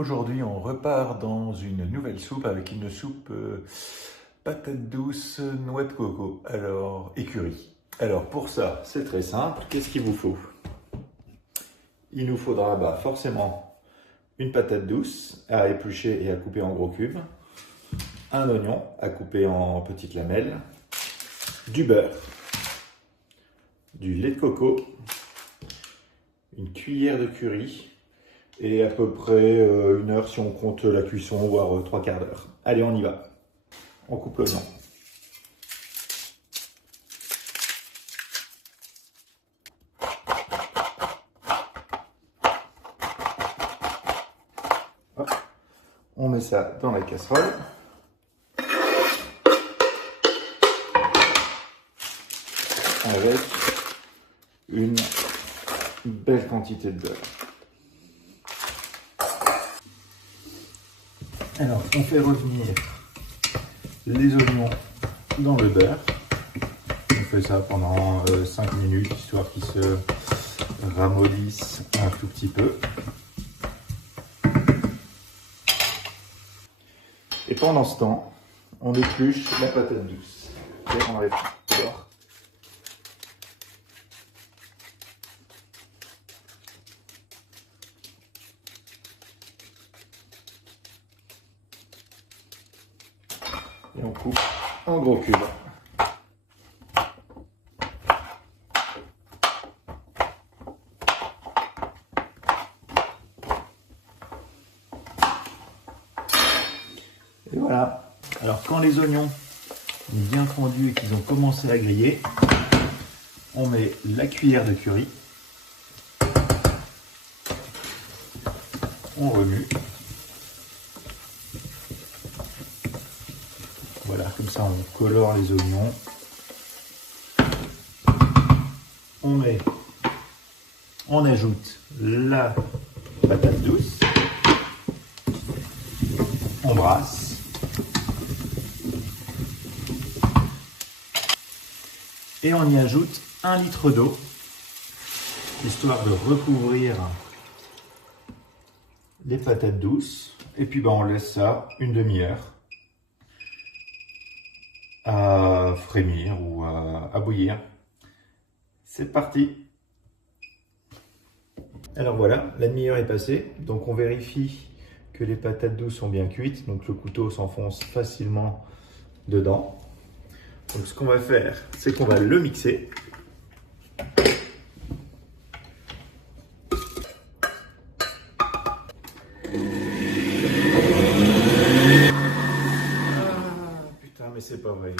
Aujourd'hui, on repart dans une nouvelle soupe avec une soupe patate douce, noix de coco, et curry. Alors pour ça, c'est très simple. Qu'est-ce qu'il vous faut? Il nous faudra forcément une patate douce à éplucher et à couper en gros cubes, un oignon à couper en petites lamelles, du beurre, du lait de coco, une cuillère de curry, et à peu près 1 heure si on compte la cuisson, voire 3/4 d'heure. Allez, on y va. On coupe l'oignon. Hop. On met ça dans la casserole. Avec une belle quantité de beurre. Alors, on fait revenir les oignons dans le beurre. On fait ça pendant 5 minutes, histoire qu'ils se ramollissent un tout petit peu. Et pendant ce temps, on épluche la patate douce. Et on enlève le beurre. Et on coupe en gros cubes. Et voilà. Alors quand les oignons sont bien fondus et qu'ils ont commencé à griller, on met la cuillère de curry. On remue. Voilà, comme ça on colore les oignons. On ajoute la patate douce. On brasse. Et on y ajoute 1 litre d'eau, histoire de recouvrir les patates douces. Et puis on laisse ça une demi-heure à frémir ou à bouillir. C'est parti. Alors voilà, la demi-heure est passée, donc on vérifie que les patates douces sont bien cuites, donc le couteau s'enfonce facilement dedans. Donc ce qu'on va faire, c'est qu'on va le mixer. Mais c'est pas vrai.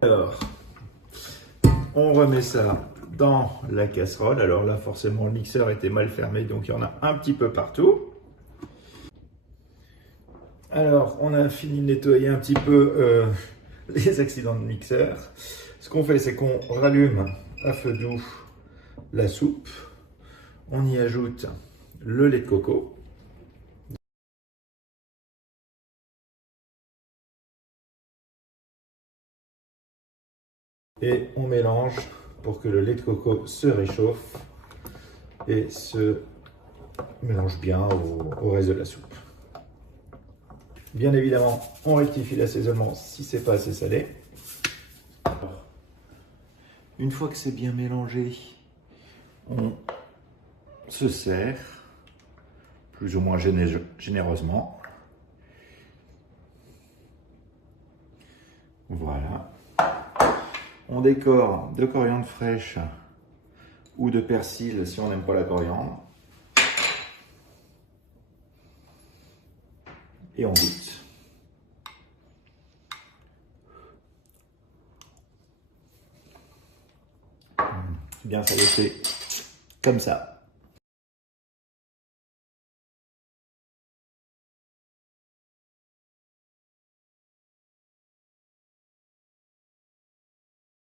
Alors, on remet ça dans la casserole. Alors là, forcément, le mixeur était mal fermé, donc il y en a un petit peu partout. Alors, on a fini de nettoyer un petit peu les accidents de mixeur. Ce qu'on fait, c'est qu'on rallume à feu doux la soupe. On y ajoute le lait de coco. Et on mélange pour que le lait de coco se réchauffe et se mélange bien au reste de la soupe. Bien évidemment, on rectifie l'assaisonnement si c'est pas assez salé. Une fois que c'est bien mélangé, on se sert plus ou moins généreusement. Voilà. On décore de coriandre fraîche ou de persil si on n'aime pas la coriandre. Et on goûte. Bien, ça le fait comme ça.